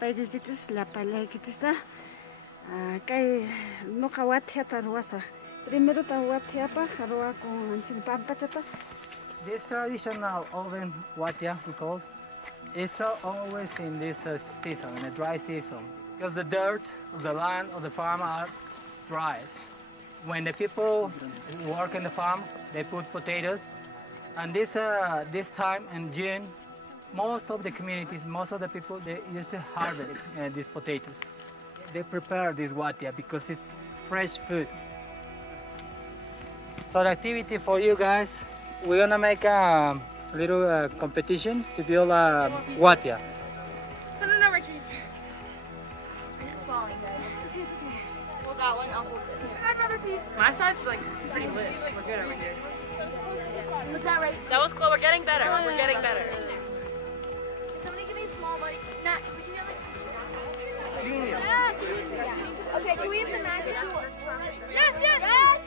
paigikitis la palaikitis ta kai no Huatia ta ruasa primero ta Huatia pa harua con chinpampa chata. This traditional oven Huatia we call is always in this season, in the dry season, because the dirt of the land of the farm are dry. When the people work in the farm, they put potatoes, and this time in June, most of the communities, most of the people, they used to harvest these potatoes. They prepare this Huatia because it's fresh food. So the activity for you guys, we're gonna make a little competition to build a Huatia. No, Richard. This is falling, guys. It's okay. Hold that one, I'll hold this. I'd rather please. My side's like pretty lit. We're good over here. Was that right? That was close. We're getting better. We're getting better. Somebody give me a small buddy. Nat, we can get like... Genius. Okay, can we have the magnet? Yes, yes! Yes!